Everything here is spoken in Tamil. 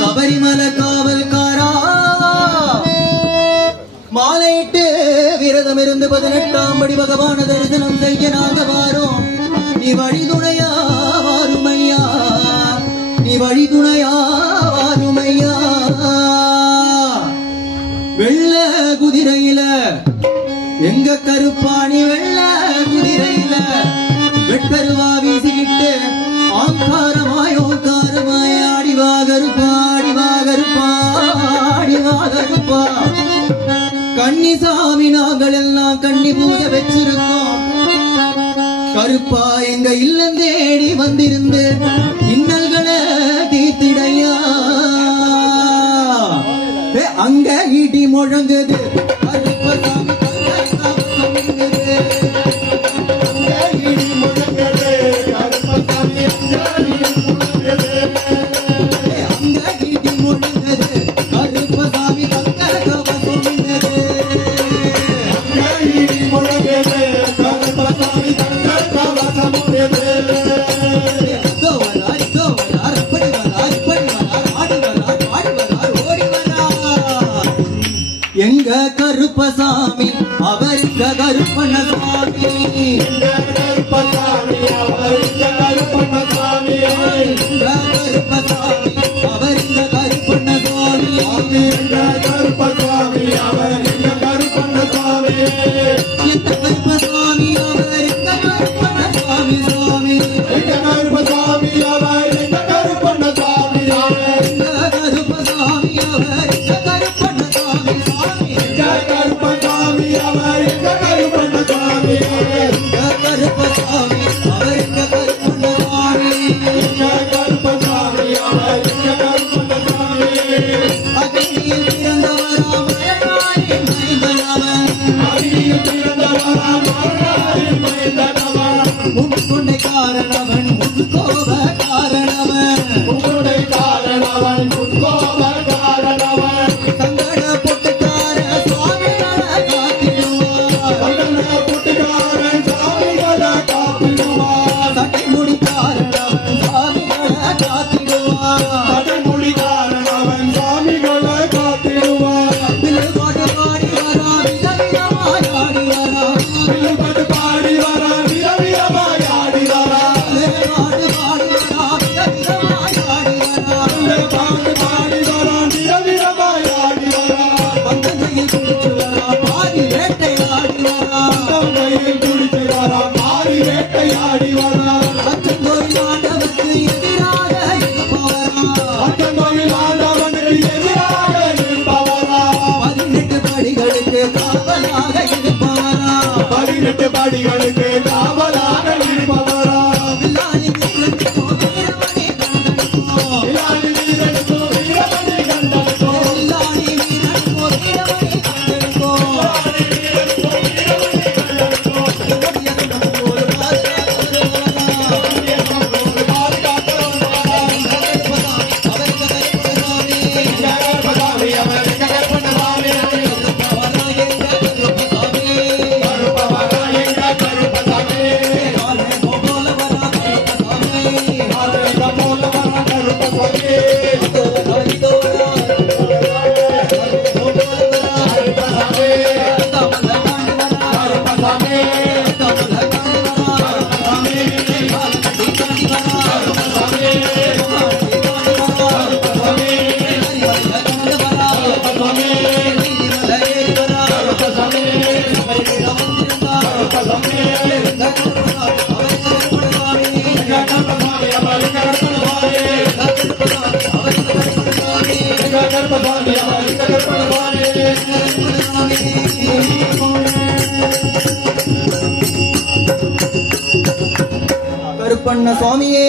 சபரிமலை காவல்காரா மாலையிட்டு விரதம் இருந்து 18ஆம் படி பகவான தரிசனம் செய்ய நாங்க வாரோம். நீ வழிதுணையா வாருமையா, நீ வழிதுணையா வாருமையா. வெள்ள குதிரையில எங்க கருப்பாணி வெள்ள குதிரையில வெட்டருவா வீசிக்கிட்டு ஆங்காரமாய் ஓங்காரமாய் ஆடிவா கருப்பா ஆடிவா கருப்பா ஆடிவா கருப்பா. கன்னிசாமி நாங்கள் எல்லாம் கன்னி பூஜை வச்சிருக்கோம். கருப்பா எங்க இல்லம் தேடி வந்திருந்து இன்னல்களை தீர்த்திடையா. அங்க இடி முழங்குது கருப்பசாமி எங்க கருப்பசாமி அவருக்கு கருப்பண்ண சுவாமி, எங்க கருப்பசாமி அவருக்கு கருப்பண்ண சுவாமி, எங்க கருப்பசாமி அவருக்கு கருப்பண்ண சுவாமி, எங்க கருப்பசாமி அவருக்கு கருப்பண்ண சுவாமி, எங்க கருப்பசாமி அவருக்கு கருப்பண்ண சுவாமி சுவாமி, எங்க கருப்பசாமி அவருக்கு கருப்பண்ண சுவாமி, எங்க கருப்பசாமி அவருக்கு கருப்பண்ண சுவாமி சுவாமி, எங்க கருப்பசாமி அவருக்கு கருப்பண்ண சுவாமி, எங்க கருப்பசாமி அவருக்கு கருப்பண்ண சுவாமி, எங்க கருப்பசாமி அவருக்கு கருப்பண்ண சுவாமி. அகிலில் பிறந்தவரா மரணாரின் மைந்தனவன், அகிலில் பிறந்தவரா மரணாரின் மைந்தனவன், முன்கொண்டை காரணவன் முன்கோப காரணவன், முன்கொண்டை காரணவன் முன்கோப காரணவன். சங்கட பொட்டுக்கார சுவாமிகளை காத்திடுவார், சங்கட பொட்டுக்கார சுவாமிகளை காத்திடுவார், சட்டைமுடி காரணவன் சுவாமிகளை காத்திடுவார், சட்டைமுடி காரணவன் சுவாமிகளை காத்திடுவார். வில்லுபாட்டு பாடி வரா விதவிதமாய் ஆடி வரா, வில்லுபாட்டு பாடி வரா விதவிதமாய் ஆடி வரா, வில்லுபாட்டு பாடி வரா விதவிதமாய் ஆடி வரா, வில்லுபாட்டு பாடி வரா விதவிதமாய் ஆடி வரா. பந்தங்கையில் குடிச்சு வரா பாதி வேட்டை ஆடி வரா, பந்தங்கையில் குடிச்சு வரா பாதி வேட்டை ஆடி வரா. அச்சங்கோயில் ஆண்டவனுக்கு எதிராக இருப்பவரா, அச்சங்கோயில் ஆண்டவனுக்கு எதிராக இருப்பவரா. 18 படிகளுக்கு காவலாக இருப்பவரா, 18 படிகளுக்கு காவலாக இருப்பவரா. வில்லாளி வீரனுக்கோ வீரமணி கண்டனுக்கோ, வில்லாளி வீரனுக்கோ வீரமணி கண்டனுக்கோ, வில்லாளி வீரனுக்கோ வீரமணி கண்டனுக்கோ, வில்லாளி வீரனுக்கோ வீரமணி கண்டனுக்கோ. கொடிய குணமோடு பாதுகாக்கிறவரா, கொடிய குணமோடு பாதுகாக்கிறவரா. கருப்பசாமி அவருக்கு கருப்பசாமி, கருப்பசாமி அவருக்கு கருப்பசாமி, கருப்பவரா எங்க கருப்பசாமி, கருப்பவரா எங்க கருப்பசாமி. காலே போல வரா கருப்பசாமி, காலே போல வரா கருப்பசாமி. ஹரிதோரா போல வரா கருப்பசாமி, தமல காண்டி வரா கருப்பசாமி, தமல காண்டி வரா கருப்பசாமி, காலடி காண்டி வரா கருப்பசாமி, காலடி காண்டி வரா கருப்பசாமி, ஹரிவல்ல காண்டி வரா கருப்பசாமி, நீதிமல ஏறி வரா கருப்பசாமி, சபரிமலை வந்திருந்தா கருப்பசாமி, எங்க கருப்பசாமி அவருக்கு கருப்பசாமி, எங்க கருப்பசாமி அவருக்கு கருப்பசாமி, எங்க கருப்பசாமி அவருக்கு கருப்பசாமி, எங்க கருப்பசாமி அவருக்கு கருப்பசாமி, கருப்பண்ண சுவாமியே